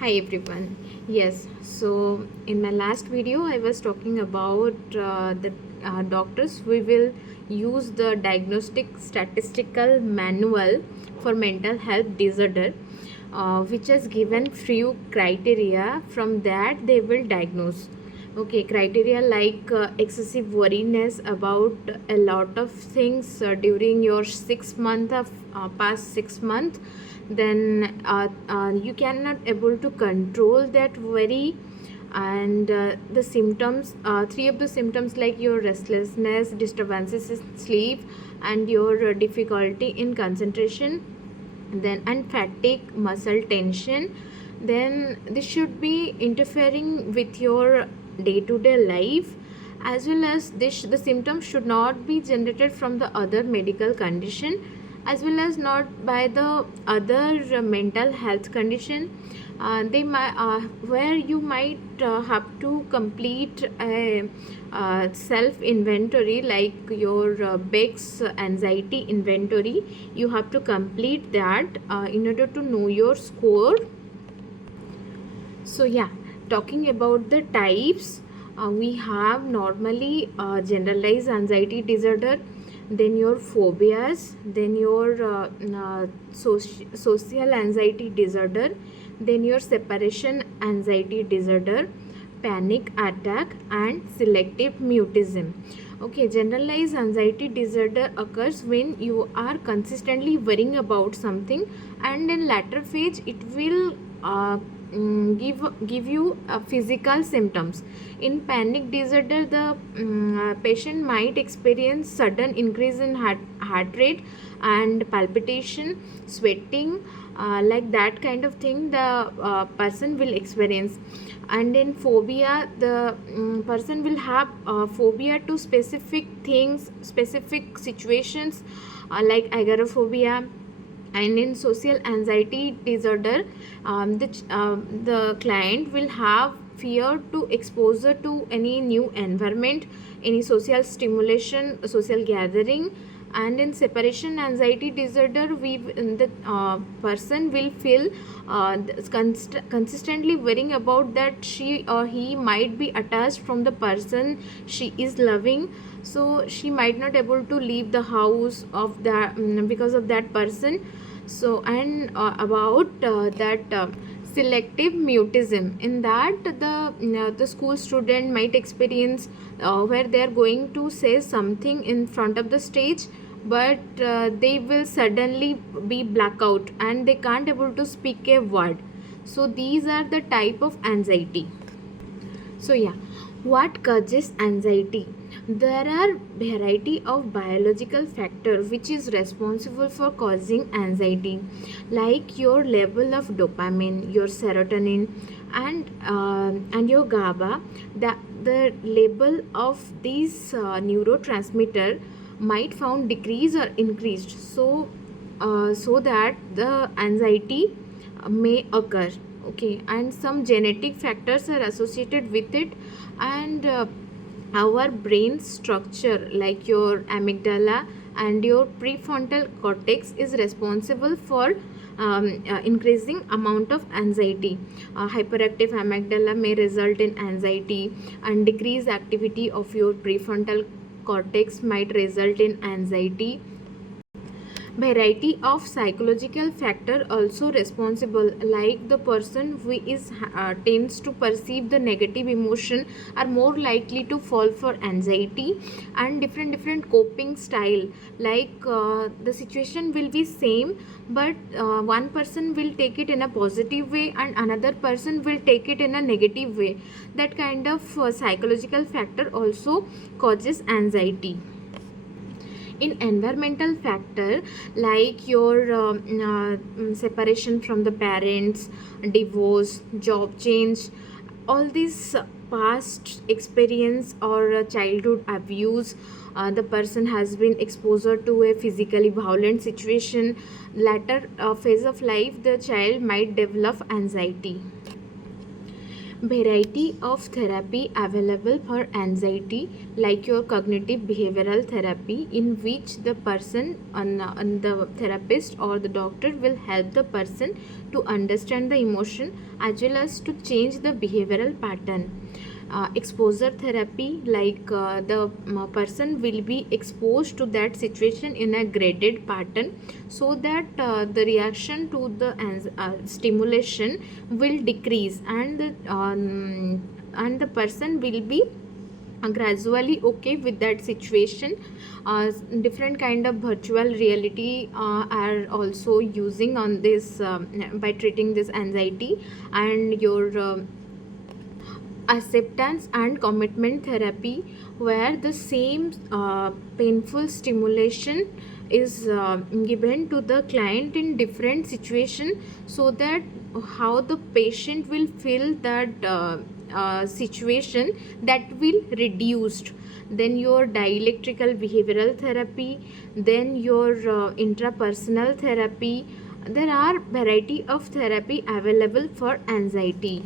Hi everyone. Yes, so in my last video, I was talking about the doctors. We will use the diagnostic statistical manual for mental health disorder, which has given few criteria. From that, they will diagnose. Okay, criteria like excessive worriness about a lot of things during your 6 month of past 6 months, then you cannot able to control that worry. And the symptoms, three of the symptoms like your restlessness, disturbances in sleep, and your difficulty in concentration, then and fatigue, muscle tension, then this should be interfering with your day-to-day life. As well as this, the symptoms should not be generated from the other medical condition, as well as not by the other mental health condition. They might where you might have to complete a self inventory, like your Beck's anxiety inventory. You have to complete that in order to know your score. So yeah, talking about the types, we have normally generalized anxiety disorder, then your phobias, then your social anxiety disorder, then your separation anxiety disorder, panic attack, and selective mutism. Okay, generalized anxiety disorder occurs when you are consistently worrying about something, and in later phase it will give you physical symptoms. In panic disorder, the patient might experience sudden increase in heart rate and palpitation, sweating, like that kind of thing the person will experience. And in phobia, the person will have phobia to specific things, specific situations, like agoraphobia. And in social anxiety disorder, the client will have fear to exposure to any new environment, any social stimulation, social gathering. And in separation anxiety disorder, the person will feel consistently worrying about that she or he might be attached from the person she is loving, so she might not able to leave the house of that because of that person. So and about that selective mutism, in that the school student might experience where they are going to say something in front of the stage, but they will suddenly be blackout and they can't able to speak a word. So these are the type of anxiety. So yeah, what causes anxiety? There are variety of biological factor which is responsible for causing anxiety, like your level of dopamine, your serotonin, and your GABA. The level of these neurotransmitter might found decreased or increased, so that the anxiety may occur. Okay, and some genetic factors are associated with it. And our brain structure, like your amygdala and your prefrontal cortex, is responsible for increasing amount of anxiety. Hyperactive amygdala may result in anxiety, and decreased activity of your prefrontal cortex might result in anxiety. Variety of psychological factor also responsible, like the person who is tends to perceive the negative emotion are more likely to fall for anxiety. And different coping style, like the situation will be same, but one person will take it in a positive way and another person will take it in a negative way. That kind of psychological factor also causes anxiety. In environmental factor, like your separation from the parents, divorce, job change, all these past experience or childhood abuse, the person has been exposed to a physically violent situation, latter phase of life the child might develop anxiety. Variety of therapy available for anxiety, like your cognitive behavioral therapy, in which the person and the therapist or the doctor will help the person to understand the emotion as well as to change the behavioral pattern. Exposure therapy, like the person will be exposed to that situation in a graded pattern, so that the reaction to the stimulation will decrease, and the person will be gradually okay with that situation. Different kind of virtual reality are also using on this by treating this anxiety. And your acceptance and commitment therapy, where the same painful stimulation is given to the client in different situation, so that how the patient will feel that situation, that will reduced. Then your dialectical behavioral therapy, then your intrapersonal therapy. There are variety of therapy available for anxiety.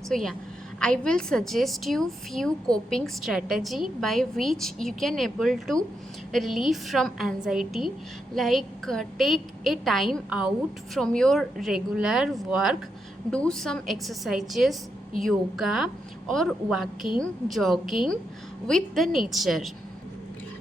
So yeah, I will suggest you few coping strategy by which you can able to relieve from anxiety. Like take a time out from your regular work, do some exercises, yoga or walking, jogging with the nature.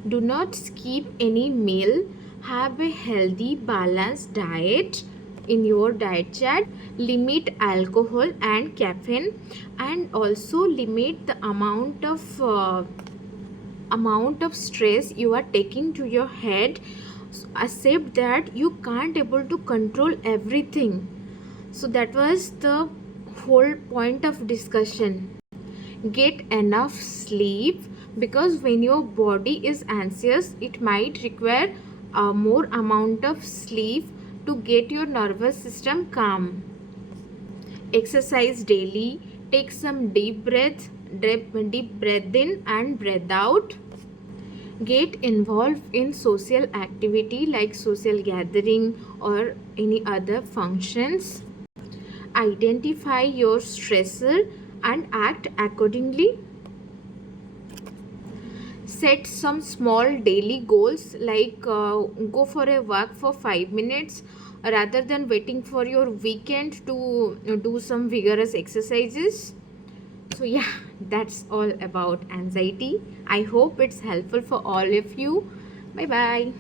Do not skip any meal. Have a healthy, balanced diet in your diet chart. Limit alcohol and caffeine, and also limit the amount of stress you are taking to your head. Accept that you can't able to control everything. So that was the whole point of discussion. Get enough sleep, because when your body is anxious, it might require a more amount of sleep to get your nervous system calm. Exercise daily. Take some deep breath in and breath out. Get involved in social activity like social gathering or any other functions. Identify your stressor and act accordingly. Set some small daily goals, like go for a walk for 5 minutes rather than waiting for your weekend to do some vigorous exercises. So yeah, that's all about anxiety. I hope it's helpful for all of you. Bye bye.